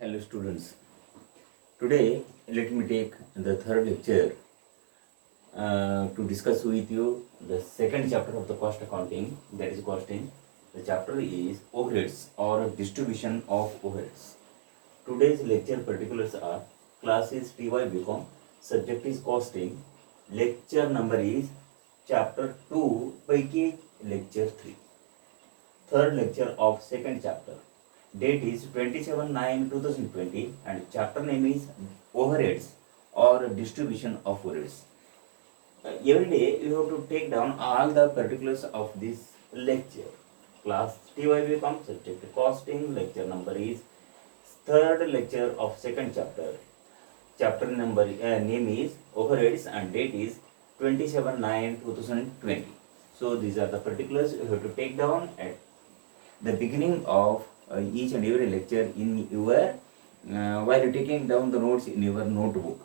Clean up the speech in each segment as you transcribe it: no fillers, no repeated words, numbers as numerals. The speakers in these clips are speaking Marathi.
Hello students. Today let me take the third lecture to discuss with you the second chapter of the cost accounting, that is costing. The chapter is overheads or distribution of overheads. Today's lecture particulars are: class is TY BCom, subject is costing, lecture number is chapter 2 पैकी lecture 3, third lecture of second chapter. Date is 27/9/2020 and chapter name is overheads or distribution of overheads. Every day you have to take down all the particulars of this lecture. Class TYB subject costing, lecture number is third lecture of second chapter. Chapter number name is overheads and date is 27/9/2020. So these are the particulars you have to take down at the beginning of each and every lecture in your while taking down the notes in your notebook.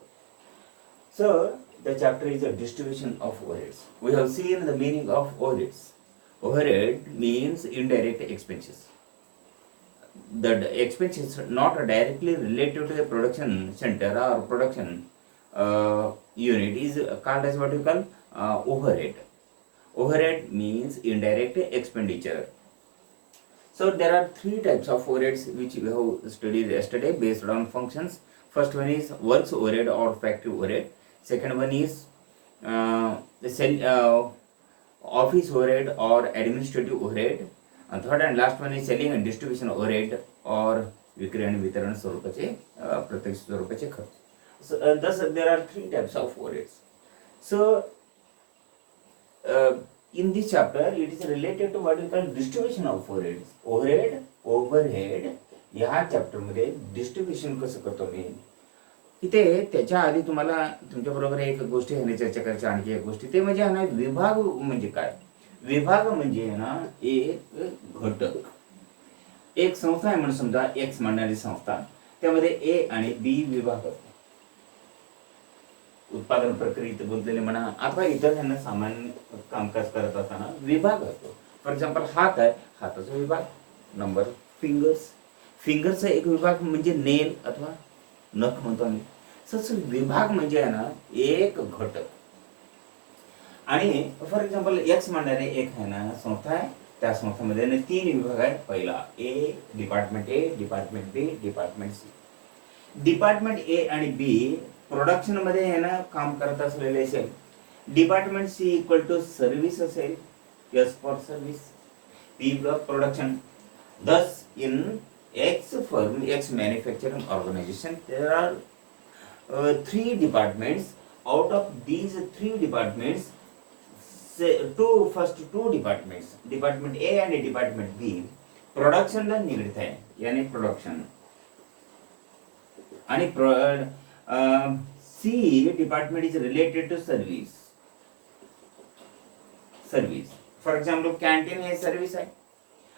So the chapter is a distribution of overheads. We have seen the meaning of overheads. Overhead means indirect expenses. The expenses not directly related to the production center or production unit is called as what you call overhead. Overhead means indirect expenditure. So there are three types of overheads which we have studied yesterday based on functions. First one is works overhead or factory overhead. Second one is office overhead or administrative overhead. And third and last one is selling and distribution overhead or विक्री आणि वितरण स्वरूपाचे प्रत्यक्ष स्वरूपाचे खर्च. So thus there are three types of overheads. So in this chapter it is related to what we call distribution of overheads. overhead या चॅप्टर मध्ये डिस्ट्रीब्युशन कसं करतो मी इथे. त्याच्या आधी तुम्हाला तुमच्या बरोबर एक गोष्टी ह्याने चर्चा करायची, आणखी एक गोष्टी ते म्हणजे ना विभाग म्हणजे काय. विभाग म्हणजे ना एक घटक. एक संस्था आहे म्हणून समजा एक्स म्हणणारी संस्था, त्यामध्ये ए आणि बी विभाग असतो. उत्पादन प्रक्रियेत गुंतलेले म्हणा अथवा इतर त्यांना सामान्य कामकाज करत असताना विभाग असतो. फॉर एक्झाम्पल हात आहे, हाताचा विभाग. नंबर फिंगरचा एक विभाग म्हणजे नेल अथवा नख म्हणतो आम्ही. तसं विभाग म्हणजे आहे ना एक घटक. आणि फॉर एक्झाम्पल एक्स म्हणणारे एक आहे ना संस्था आहे, त्या संस्थेमध्ये तीन विभाग आहेत. पहिला department A, department B, department C. Department A आणि बी प्रोडक्शन मध्ये आहे ना काम करत असलेले असेल. Department C equal to service असेल, S for service, P block production. Thus in X firm, X manufacturing organization, there are three departments. Out of these three departments, first two departments, department A and department B, production ला निगडित आहे, यानी production. आणि C department is related to service. For example, canteen हे सर्व्हिस आहे.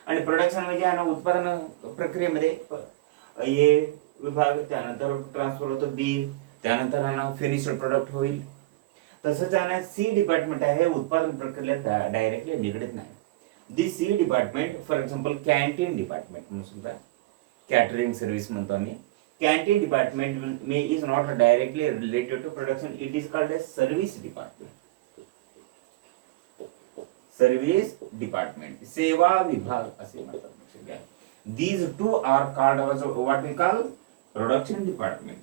आणि प्रोडक्शन म्हणजे आहे ना उत्पादन प्रक्रियेमध्ये ए विभाग, त्यानंतर ट्रान्सफर होतो बी, त्यानंतर आहे ना फिनिश्ड प्रोडक्ट होईल. तसंच आहे ना सी डिपार्टमेंट आहे, उत्पादन प्रक्रियेत डायरेक्टली निगडित नाही. This C department for example canteen department म्हणून सुद्धा कॅटरिंग सर्व्हिस म्हणतो आम्ही. Canteen department may is not directly related to production, it is called as service department. Service department, सेवा विभाग असे म्हणतात. These two are called what we call production department.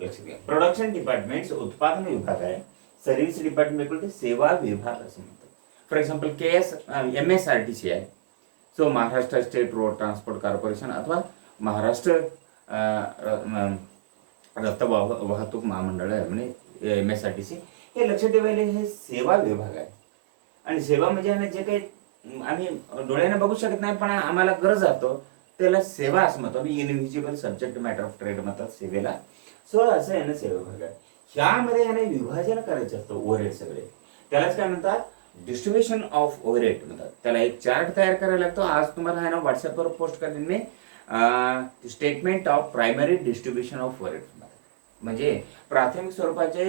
लक्षात घ्या, प्रोडक्शन डिपार्टमेंट उत्पादन विभाग आहे. सर्व्हिस डिपार्टमेंट सेवा विभाग असे म्हणतात. फॉर एक्झाम्पल MSRTC आहे. So Maharashtra state road transport corporation अथवा महाराष्ट्र रस्ता वाहतूक महामंडळ आहे म्हणजे MSRTC. हे लक्षात ठेवायला हे सेवा विभाग आहे. आणि सेवा म्हणजे जे काही आम्ही डोळ्याने बघू शकत नाही पण आम्हाला गरज असतो त्याला सेवा असं म्हणतो. आम्ही invisible subject matter of trade म्हणतात सेवेला. सो असं आहे ना सेवा विभाग आहे. ह्यामध्ये याने विभाजन करायचं असतं ओव्हरहेड सगळे. त्यालाच काय म्हणतात, डिस्ट्रीब्युशन ऑफ ओव्हरहेड म्हणतात. त्याला एक चार्ट तयार करायला लागतो. आज तुम्हाला आहे ना व्हॉट्सअपवर पोस्ट करेन मी statement of primary distribution of overhead. म्हणजे प्राथमिक स्वरूपाचे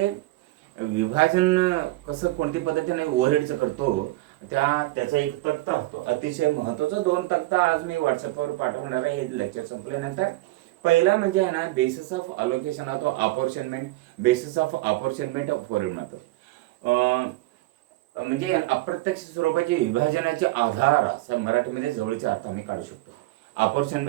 विभाजन कसं कोणत्या पद्धतीने ओव्हरहेडचं करतो त्याचा एक तक्ता असतो, अतिशय महत्वाचा 2 तक्ता आज मी व्हॉट्सअपवर पाठवणार आहे हे लेक्चर संपल्यानंतर. पहिला म्हणजे आहे ना बेसिस ऑफ अलोकेशन अथवा apportionment, basis of apportionment of foreign method, म्हणजे अप्रत्यक्ष स्वरूपाचे विभाजनाचे आधार असं मराठीमध्ये जवळचे अर्थ आम्ही काढू शकतो. अपॉर्शन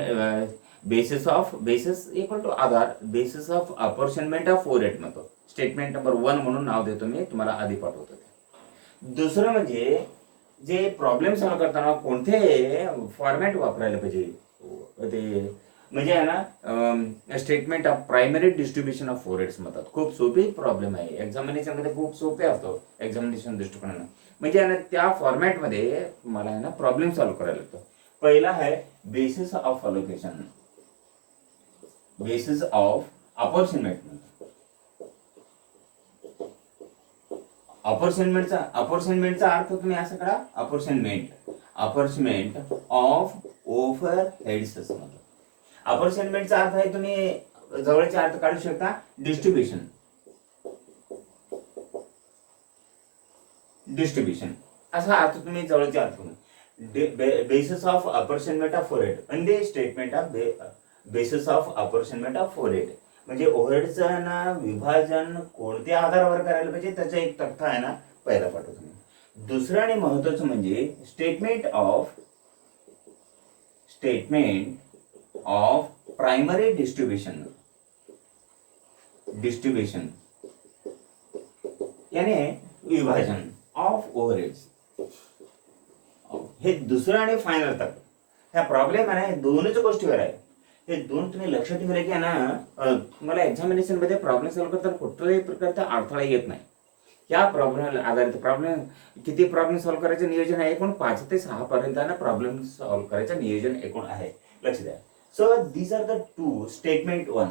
बेसिस इक्वल टू आधार, basis of apportionment of foreign method, statement number 1 म्हणून नाव देतो मी, तुम्हाला आधी पाठवतो. दुसरं म्हणजे जे प्रॉब्लेम सॉल्व्ह करताना कोणते फॉर्मॅट वापरायला पाहिजे ते म्हणजे आहे ना statement of primary distribution of फोरेट्स म्हणतात. खूप सोपी प्रॉब्लेम आहे, एक्झामिनेशन मध्ये खूप सोपे असतो एक्झामिनेशन दृष्टिकोनानं. म्हणजे आहे ना त्या फॉर्मॅटमध्ये तुम्हाला आहे ना प्रॉब्लेम सॉल्व्ह करायला लागतो. पहिला आहे basis of allocation, basis of apportionment. अपॉर्शनमेंटचा अर्थ तुम्ही असं करा, अपॉर्शनमेंट ऑफ ओव्हर हेड्स असं म्हणतो. अपॉर्शनमेंटचा अर्थ आहे, तुम्ही जवळचे अर्थ काढू शकता, डिस्ट्रीब्युशन असा अर्थ तुम्ही जवळचे अर्थ करू. Basis of apportionment of overhead म्हणजे statement of basis of apportionment of overhead म्हणजे ओव्हरहेडचं ना विभाजन कोणत्या आधारावर करायला पाहिजे त्याचा एक तक्ता आहे ना पहिला पाठवतो मी. दुसरं आणि महत्वाचं म्हणजे स्टेटमेंट ऑफ प्रायमरी डिस्ट्रीब्युशन याने विभाजन ऑफ ओव्हरहेड्स, हे दुसरं आणि फायनल तक्ता. ह्या प्रॉब्लेम आहे ना दोनच गोष्टीवर आहे. हे दोन तुम्ही लक्षात ठेवले की ना तुम्हाला एक्झामिनेशन मध्ये प्रॉब्लेम सॉल्व्ह करताना कुठल्याही प्रकारचा अडथळा येत नाही. या प्रॉब्लेम आधारित किती प्रॉब्लेम सॉल्व्ह करायचं नियोजन आहे, एकूण 5 ते 6 पर्यंत ना प्रॉब्लेम सॉल्व्ह करायचं नियोजन एकूण आहे, लक्ष द्या. So these are the two statement 1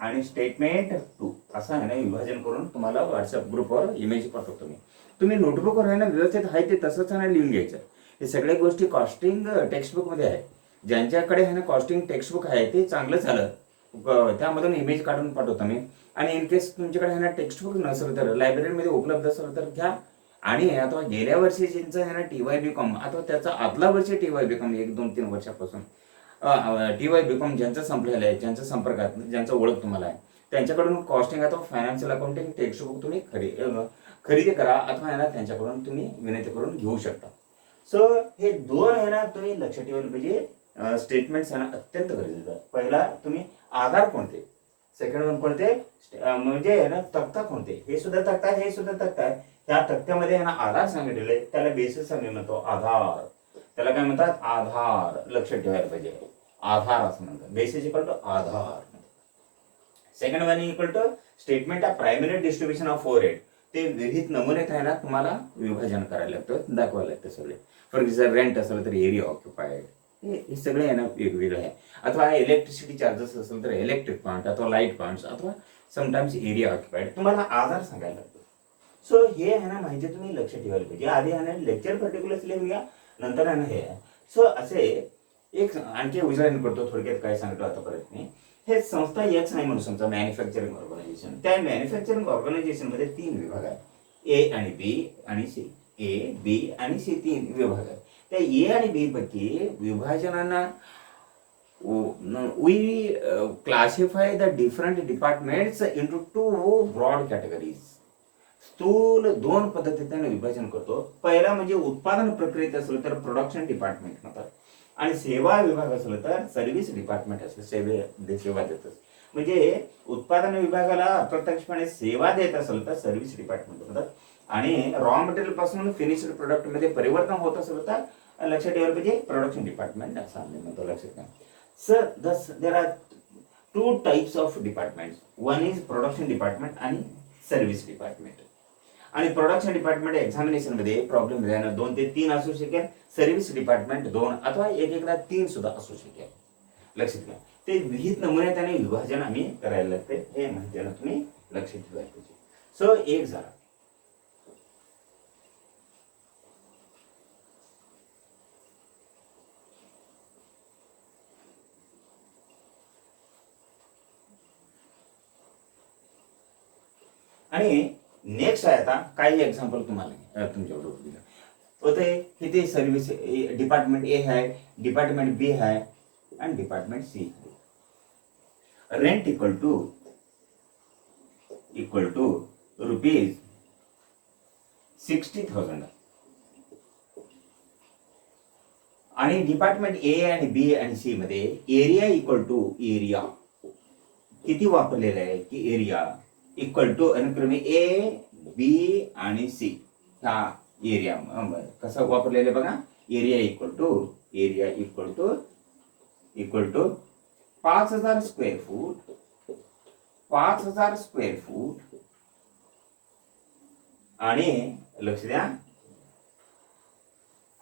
आणि स्टेटमेंट 2 असं आहे ना विभाजन करून तुम्हाला व्हॉट्सअप ग्रुपवर इमेज पाठवतो मी. तुम्ही नोटबुकवर आहे ना व्यवस्थित आहे ते तसंच आहे ना लिहून घ्यायचं. हे सगळ्या गोष्टी कॉस्टिंग टेक्स्टबुक मध्ये आहे. ज्यांच्याकडे आहे ना कॉस्टिंग टेक्स्टबुक आहे ते चांगलं झालं, त्यामधून इमेज काढून पाठवतो मी. आणि इन केस तुमच्याकडे आहे ना टेक्स्टबुक नसेल तर लायब्ररीमध्ये उपलब्ध असेल तर घ्या. आणि अथवा गेल्या वर्षी ज्यांचं आहे ना TY-BCom अथवा त्याचा आदला वर्षी TY-BCom 1-2-3 वर्षापासून TY-BCom ज्यांचं संपलेलं आहे, ज्यांच्या संपर्कात ज्यांचं ओळख तुम्हाला आहे त्यांच्याकडून कॉस्टिंग अथवा फायनान्शियल अकाउंटिंग टेक्स्टबुक तुम्ही खरेदी करा अथवा आहे ना त्यांच्याकडून तुम्ही विनंती करून घेऊ शकता. सो हे दोन आहे ना तुम्ही लक्षात ठेवलं पाहिजे. स्टेटमेंट्स आहे ना अत्यंत गरजेचं आहे. पहिला तुम्ही आधार कोणते, सेकंड वन कोणते म्हणजे ना तक्ता कोणते, हे सुद्धा तक्ता आहे, हे सुद्धा तक्ता आहे. त्या तक्त्यामध्ये ना आधार सांगितलेले आहे, त्याला बेसिस आम्ही म्हणतो आधार. त्याला काय म्हणतात, आधार. लक्षात ठेवायला पाहिजे, आधार असं म्हणतात. बेसिस इक्वल टू आधार. Second one equal to statement of primary distribution of overhead. ते विविध नमुनेत आहे ना तुम्हाला विभाजन करायला लागतं, दाखवायला लागतं सगळे. फॉर एक्झाम्पल रेंट असेल तर एरिया ऑक्युपाइड, हे सगळे आहे ना वेगवेगळे आहे. अथवा इलेक्ट्रिसिटी चार्जेस असेल तर इलेक्ट्रिक पॉइंट अथवा लाईट पॉइंट्स अथवा समटाइम्स एरिया ऑक्युपाइड तुम्हाला आधार सांगायला लागतो. सो हे आहे ना माहिती तुम्ही लक्षात ठेवायला पाहिजे. आधी आहे ना लेक्चर पर्टिक्युलर्स लिहून घ्या, नंतर आहे ना हे. सो असे एक आणखी उदाहरण करतो थोडक्यात काय सांगतो आतापर्यंत मी. हे संस्था एक्स नाही म्हणून समजा मॅन्युफॅक्चरिंग ऑर्गनायझेशन. त्या मॅन्युफॅक्चरिंग ऑर्गनायझेशन मध्ये 3 विभाग आहेत, ए आणि बी आणि सी. ए, बी आणि सी 3 विभाग आहेत. त्या ए आणि बी पैकी विभाजनांना we classify the different departments into 2 broad categories. स्थूल 2 पद्धतीने विभाजन करतो. पहिला म्हणजे उत्पादन प्रक्रियेत असेल तर प्रोडक्शन डिपार्टमेंट म्हणतात, आणि सेवा विभाग असेल तर सर्व्हिस डिपार्टमेंट असेल, सेवा देतात. म्हणजे उत्पादन विभागाला अप्रत्यक्षपणे सेवा देत असेल तर सर्व्हिस डिपार्टमेंट म्हणतात, आणि रॉ मटेरियल पासून फिनिश्ड प्रोडक्ट मध्ये परिवर्तन होत असेल तर लक्षात ठेवायला पाहिजे प्रोडक्शन डिपार्टमेंट असं आम्ही म्हणतो. लक्षात घ्या. Sir, thus there are 2 types of departments. One is production department आणि service department. आणि प्रोडक्शन डिपार्टमेंट एक्झामिनेशन मध्ये प्रॉब्लेम झाला 2 ते 3 असू शकेल, सर्व्हिस डिपार्टमेंट 2 अथवा एकदा 3 सुद्धा असू शकेल. लक्षात घ्या. ते विहित नमुन्यात आणि विभाजन आम्ही करायला लागते, हे माहिती तुम्ही लक्षात ठेवायला पाहिजे. सो एक झाला. आणि नेक्स्ट आहे आता काही एक्झाम्पल तुम्हाला तुमच्याबरोबर दिलं होते. किती सर्व्हिस डिपार्टमेंट ए आहे, डिपार्टमेंट बी आहे आणि डिपार्टमेंट सी आहे. रेंट इक्वल टू रुपीज 60,000 आणि डिपार्टमेंट ए आणि बी आणि सी मध्ये एरिया इक्वल टू एरिया किती वापरलेला आहे की एरिया इक्वल टू अनुक्रमे ए बी आणि सी ह्या एरिया कसं वापरलेलं बघा. Area equal to 5,000 square foot आणि लक्ष द्या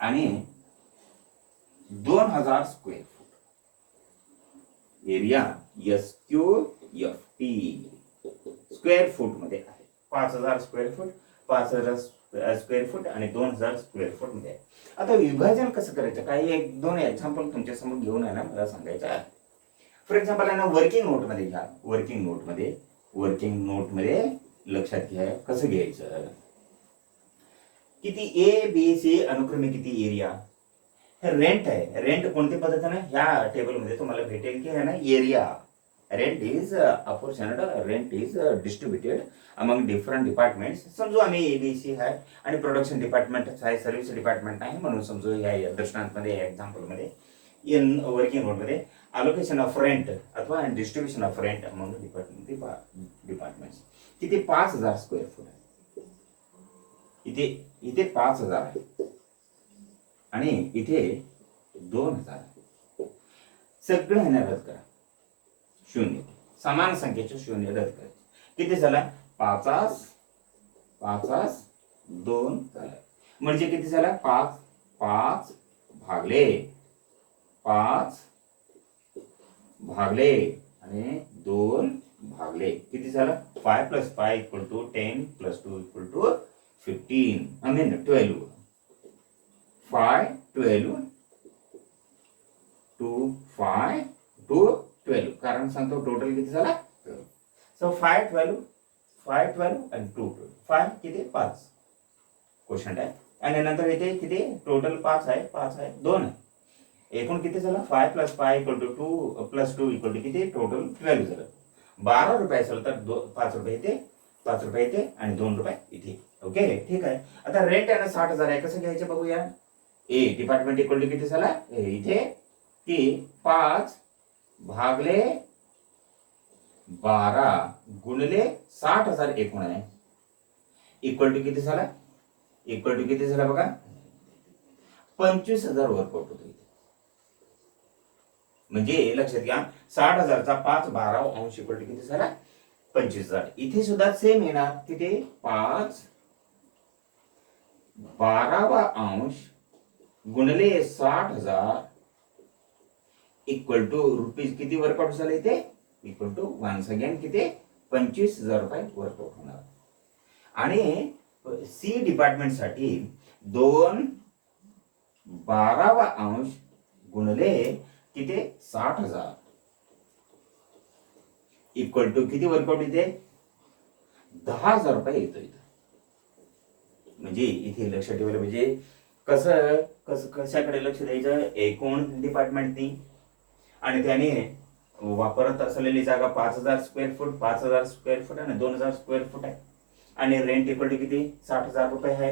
आणि 2,000 square foot. Area SQFT square foot मध्ये आहे. 5,000 स्क्वेअर फूट, 5,000 स्क्वेअर फूट आणि 2,000 स्क्वेअर फूट मध्ये आहे. आता विभाजन कसं करायचं काही एक दोन एक्झाम्पल तुमच्या समोर घेऊन आहे ना मला सांगायचं आहे. फॉर एक्झाम्पल आहे ना वर्किंग नोट मध्ये घ्या. वर्किंग नोट मध्ये लक्षात घ्या कसं घ्यायचं. किती ए बी सी अनुक्रमे किती एरिया. रेंट आहे. रेंट कोणत्या पद्धतीने ह्या टेबल मध्ये तुम्हाला भेटेल की आहे ना area. Rent is apportioned, rent is distributed among different departments. समजू आम्ही एबीसी आहे आणि प्रोडक्शन डिपार्टमेंट आहे, सर्व्हिस डिपार्टमेंट आहे म्हणून समजू ह्या दृष्टांतमध्ये एक्झाम्पल मध्ये इन वर्किंग नोट मध्ये अलोकेशन ऑफ रेंट अथवा distribution of rent among departments किती 5,000 स्क्वेअर फूट आहे. इथे 5,000 आहे आणि इथे 2,000 आहे. सगळं ह्याने रद्द करा. शून्य समान संख्येचे शून्य रद्द करायचे. किती झाला 5 2 झाला म्हणजे किती झाला 5 भागले आणि 2 भागले किती झाला 5 + 5 = 10 + 2 = 15 I mean 12. 5 12 2 5 2 12 कारण सांगतो टोटल किती झाला 12. सो 5 12 आणि 2 12 5 किती 5 क्वेश्चन आहे आणि नंतर इथे किती टोटल 5 आहे 2 आहे. एकूण किती झाला 5 + 5 = 2 + 2 = किती टोटल 12 झालं. 12 रुपये असेल तर 5 रुपये इथे 5 रुपये इथे आणि 2 रुपये इथे. ओके ठीक आहे. आता रेंट आहे ना 60,000 आहे. कसं घ्यायचं बघूया. ए डिपार्टमेंट इक्वल टू किती झाला इथे की 5 भागले 12 गुणले 60,000 एकूण आहे इक्वल टू किती झाला बघा 25,000 वर्कआउट होतो. म्हणजे लक्षात घ्या 60,000चा 5 12 इक्वल टू किती झाला 25,000. इथे सुद्धा सेम येणार किती 5 12 गुणले 60,000 इक्वल टू रुपीज किती वर्कआउट झालं इथे इक्वल टू वन्स अगेन किती 25,000 रुपये वर्कआउट होणार. आणि सी डिपार्टमेंट साठी 2 12 गुणले किती 60,000 इक्वल टू किती वर्कआउट इथे 10,000 रुपये येतो इथे. म्हणजे इथे लक्ष ठेवायला म्हणजे कसं कशाकडे लक्ष द्यायचं एकूण डिपार्टमेंटनी आणि त्याने वापरत असलेली जागा 5,000 स्क्वेअर फूट 5,000 स्क्वेअर फूट आणि 2,000 स्क्वेअर फूट आहे आणि रेंट इक्वल टू किती 60,000 रुपये आहे.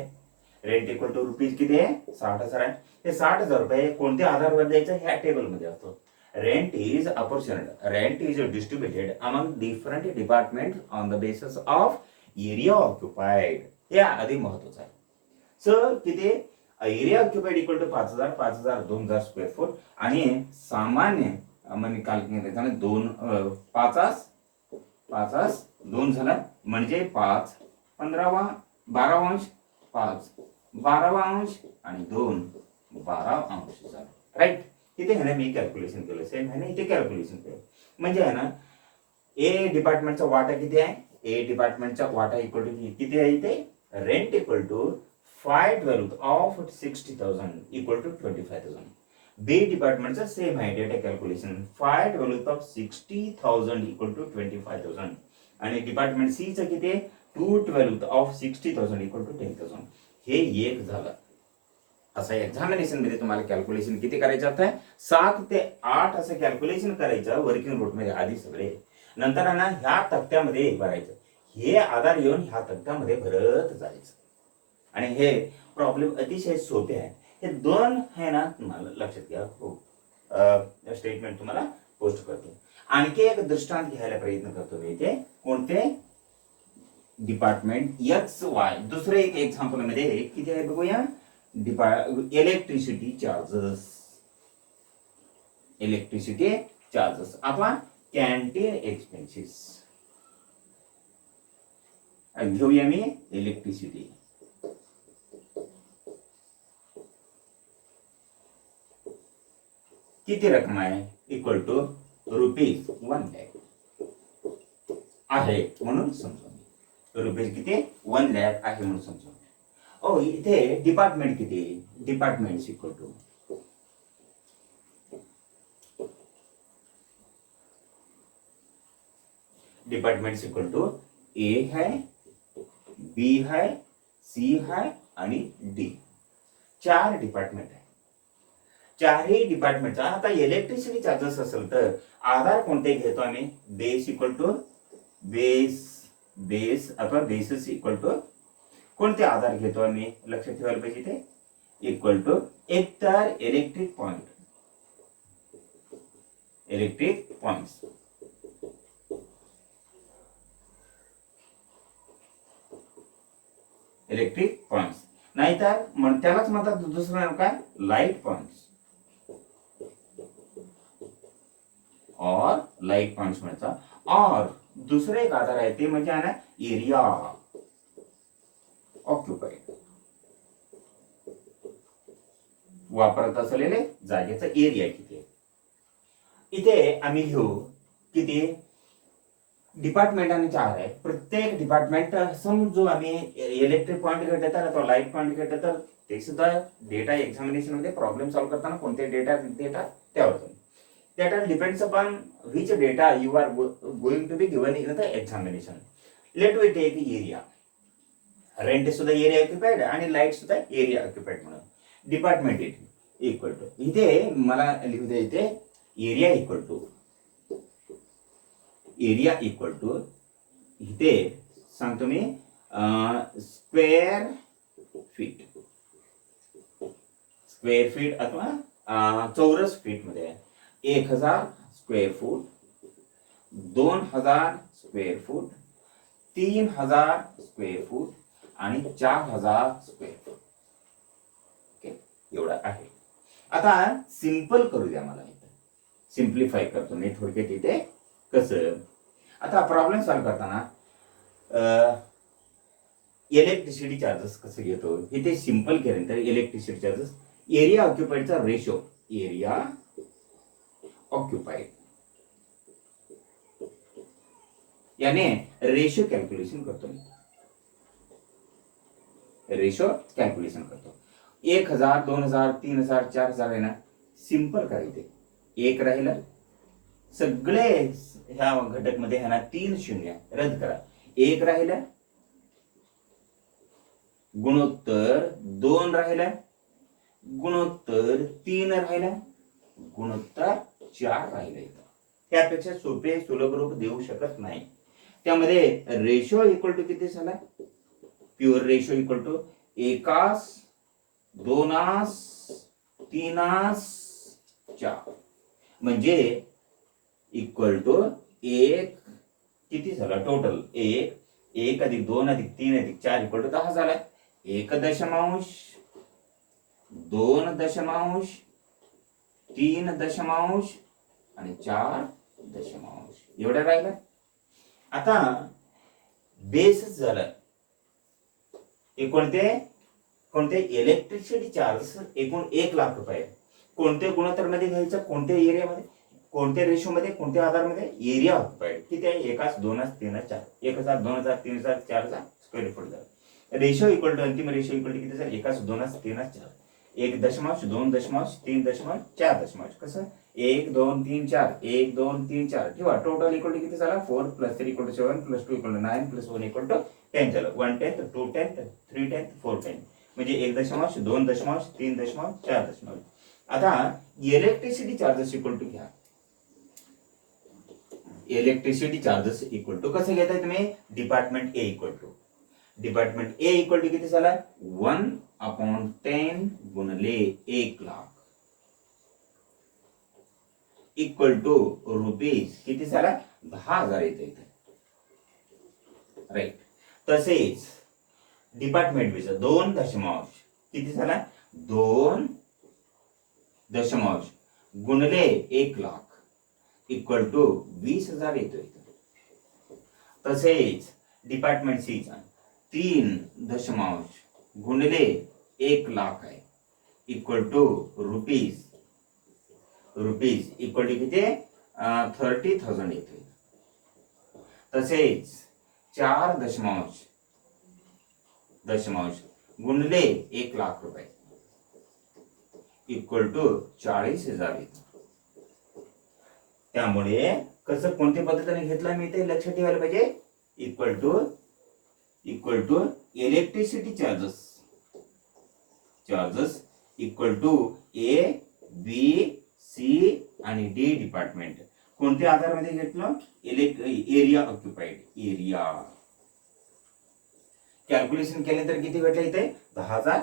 रेंट इक्वल टू रुपीज किती आहे 60,000 आहे. ते 60,000 रुपये कोणत्या आधारावर द्यायचं ह्या टेबल मध्ये असतो. Rent is apportioned, rent is distributed among different department on the basis of area occupied. हे अधिक महत्वाचं आहे. सो किती area occupied equal to 5,000 2,000 square foot आणि सामान्य म्हणजे कॅल्क्युलेट झालं 2 5 2 झाला म्हणजे 5 15 12 5 12 आणि 2 12 झालं. राईट. इथे आहे ना मी कॅल्क्युलेशन केलं सेम आहे ना इथे कॅल्क्युलेशन केलं म्हणजे आहे ना ए डिपार्टमेंटचा वाटा किती आहे. ए डिपार्टमेंटचा वाटा इक्वल टू किती आहे इथे rent equal to 5/12 of 60,000 equal to 25,000. B डिपार्टमेंटचा सेम आहे data calculation 5/12 of 60,000 equal to 25,000 आणि डिपार्टमेंट सी चं किती 2/12 ऑफ 60,000 इक्वल टू 10,000. हे एक झालं. असं एक्झामिनेशन मध्ये तुम्हाला कॅल्क्युलेशन किती करायचं होतं? 7 ते 8 असं कॅल्क्युलेशन करायचं वर्किंग रूट मध्ये आधी सगळे. नंतर आहे ना ह्या तक्त्यामध्ये भरायचं. हे आधार घेऊन ह्या तक्त्यामध्ये भरत जायचं. आणि हे प्रॉब्लेम अतिशय सोपे आहे. हे दोन आहे ना तुम्हाला लक्षात घ्या. हो स्टेटमेंट तुम्हाला पोस्ट करतो. आणखी एक दृष्टांत घ्यायला प्रयत्न करतो मी इथे. कोणते? Department XY. दुसरे एक एक्झाम्पल मध्ये किती आहे बघूया. Electricity charges. इलेक्ट्रिसिटी चार्जेस अथवा कॅन्टीन एक्सपेन्सेस घेऊया मी. इलेक्ट्रिसिटी किती रक्कम आहे? इक्वल टू ₹1,00,000 आहे म्हणून समजून. रुपीज किती? 1,00,000 आहे म्हणून समजून. ओ इथे डिपार्टमेंट किती? Department equal to department equal to A है, बी है, सी है आणि डी. 4 डिपार्टमेंट आहे. चारही डिपार्टमेंटचा आता इलेक्ट्रिसिटी चार्जेस असेल तर आधार कोणते घेतो आम्ही? बेस इक्वल टू बेस अथवा बेसिस इक्वल टू कोणते आधार घेतो आम्ही? लक्षात ठेवायला पाहिजे ते. इक्वल टू एक तर electric point. Electric points electric points नाहीतर त्यालाच म्हणतात दुसरं नाव काय? लाईट पॉइंट्स और लाईट पॉइंट्स म्हणतात. और दुसरे एक आधार आहे ते म्हणजे आहे ना एरिया ऑक्युपाइड. वापरत असलेले जागेचा एरिया किती आहे. इथे आम्ही घेऊ किती डिपार्टमेंटाने 4 आहे. प्रत्येक डिपार्टमेंट समजू आम्ही इलेक्ट्रिक पॉइंट घेतलं तर अथवा लाईट पॉइंट घेतलं तर ते सुद्धा डेटा एक्झामिनेशन मध्ये प्रॉब्लेम सॉल्व्ह करताना कोणते डेटा त्यावर. That all depends upon which data you are going to be given in the examination. Let we take area. Rent सुद्धा एरिया ऑक्युपाइड आणि लाईट सुद्धा एरिया ऑक्युपाइड म्हणून. डिपार्टमेंट इक्वल टू इथे मला लिहू दे. इथे एरिया इक्वल टू इथे सांगतो मी स्क्वेअर फीट अथवा चौरस फीट मध्ये 1,000 स्क्वेअर फूट, 2,000 स्क्वेअर फूट, 3,000 स्क्वेअर फूट आणि 4,000 स्क्वेअर फूट. ओके एवढं आहे. आता सिंपल करू द्या मला. सिम्प्लिफाय करतो मी थोडक्यात. इथे कसं आता प्रॉब्लेम सॉल्व्ह करताना इलेक्ट्रिसिटी चार्जेस कसं घेतो इथे सिंपल केलं तर इलेक्ट्रिसिटी चार्जेस एरिया ऑक्युपाइडचा रेशो. एरिया ऑक्युपाइड याने रेशो कॅल्क्युलेशन करतो. 1,000, 2,000, 3,000, 4,000 आहे ना. सिंपल करायचे. एक राहिलं. सगळे ह्या घटक मध्ये आहे ना 3 शून्य रद्द करा. एक राहिलं. गुणोत्तर 2 राहिला. गुणोत्तर 3 राहिला. गुणोत्तर 4 राहिले. त्यापेक्षा सोपे सुलभ रूप देऊ शकत नाही. त्यामध्ये रेशो इक्वल टू किती झाला? प्युअर रेशो इक्वल टू 1, 2, 3, 4 म्हणजे इक्वल टू 1 किती झाला टोटल? 1 अधिक 2 अधिक 3 अधिक 4 इक्वल टू 10 झाला. 1 दशमांश 2 दशमांश 3 दशमांश आणि 4 दशमांश एवढं राहिलं. आता बेस झालं. कोणते इलेक्ट्रिसिटी चार्ज एकूण 1,00,000 रुपये. कोणते गुणोत्तर मध्ये घ्यायचं? कोणत्या एरियामध्ये? कोणत्या रेशो मध्ये? कोणत्या आधारमध्ये? एरिया ऑक्युपाइड किती आहे? 1, 2, 3, 4. 1,000, 2,000, 3,000, 4,000 स्क्वेअर फूट झालं. रेशो इक्वल टू अंतिम रेशो इक्वल टू किती झालं? 1, 2, 3, 4. 1 दशमांश 2 दशमांश 3 दशमांश 4 दशमांश. कसं 1, 2, 3, 4 1, 2, 3, 4 ठेवा. टोटल इक्वल टू किती झाला? 4 + 3 = 7 + 2 = 9 + 1 = 10th झालं, 1/10, 2/10, 3/10, 4/10, म्हणजे 1.0, 2.0, 3.0, 4.0. आता इलेक्ट्रिसिटी चार्जेस इक्वल टू घ्या. इलेक्ट्रिसिटी चार्जेस इक्वल टू कसं घेताय तुम्ही? डिपार्टमेंट ए इक्वल टू किती झाला? 1/10 गुणले 1,00,000 इक्वल टू रुपीज किती झाला? 10,000 येते इथे, राईट. तसेच डिपार्टमेंट बीचा 2 किती झाला? 2 गुणले 1,00,000 इक्वल टू 20,000 येतोय. तसेच डिपार्टमेंट सी चा 3 गुणले 1,00,000 आहे equal to rupees equal to किती? 30,000 येतोय. तसेच 4 गुणले 1,00,000 रुपये इक्वल टू 40,000 येतो. त्यामुळे कसं कोणत्या पद्धतीने घेतलं मी ते लक्षात ठेवायला पाहिजे. Equal to electricity charges equal to A, B, C आणि डी डिपार्टमेंट. कोणत्या आधारामध्ये घेतलं? Area occupied area. कॅल्क्युलेशन केले तर किती भेटले इथे? 10,000.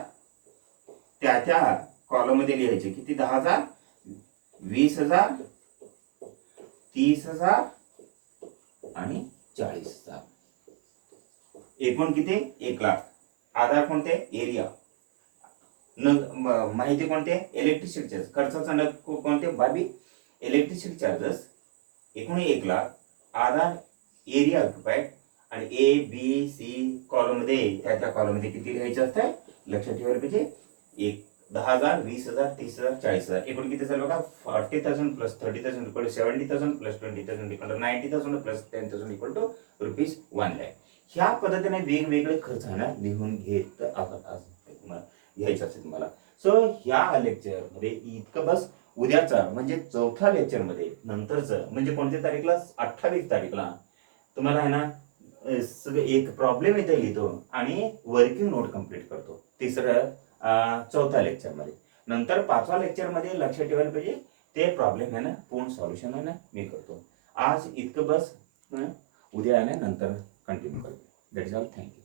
त्या कॉलम मध्ये लिहायचे किती? 10,000, 20,000, 30,000 आणि 40,000. एकूण किती? 1,00,000. आधार कोणते? एरिया. माहिती कोणते? Electricity charge. खर्चाचा नग कोणते? बाबी इलेक्ट्रिसिटी चार्जेस एकूण 1,00,000. आधार एरिया ऑक्युपाइड आणि ए, बी, सी कॉलम मध्ये त्या कॉलम मध्ये किती लिहायचे असते? लक्षात ठेवायला पाहिजे. 10,000, 20,000, 30,000, 40,000. एकूण किती झालं बघा? 40,000 plus 30,000 equal to 70,000 plus 20,000 equal to 90,000 plus 10,000 equal to rupees 1,00,000. ह्या पद्धतीने वेगवेगळे खर्च लिहून घेत घ्यायचं असेल तुम्हाला. सो ह्या लेक्चर मध्ये इतकं बस. उद्याचा म्हणजे चौथ्या लेक्चर मध्ये नंतरचं म्हणजे कोणत्या तारीखला? 28 तारीखला तुम्हाला आहे ना सगळं एक प्रॉब्लेम इथे लिहितो आणि वर्किंग नोट कम्प्लीट करतो. तिसरं चौथ्या लेक्चर मध्ये. नंतर 5व्या लेक्चर मध्ये लक्षात ठेवायला पाहिजे ते प्रॉब्लेम आहे ना पूर्ण सॉल्युशन आहे ना मी करतो. आज इतकं बस. उद्या आहे ना नंतर कंटिन्यू करतो. That is all. थँक्यू.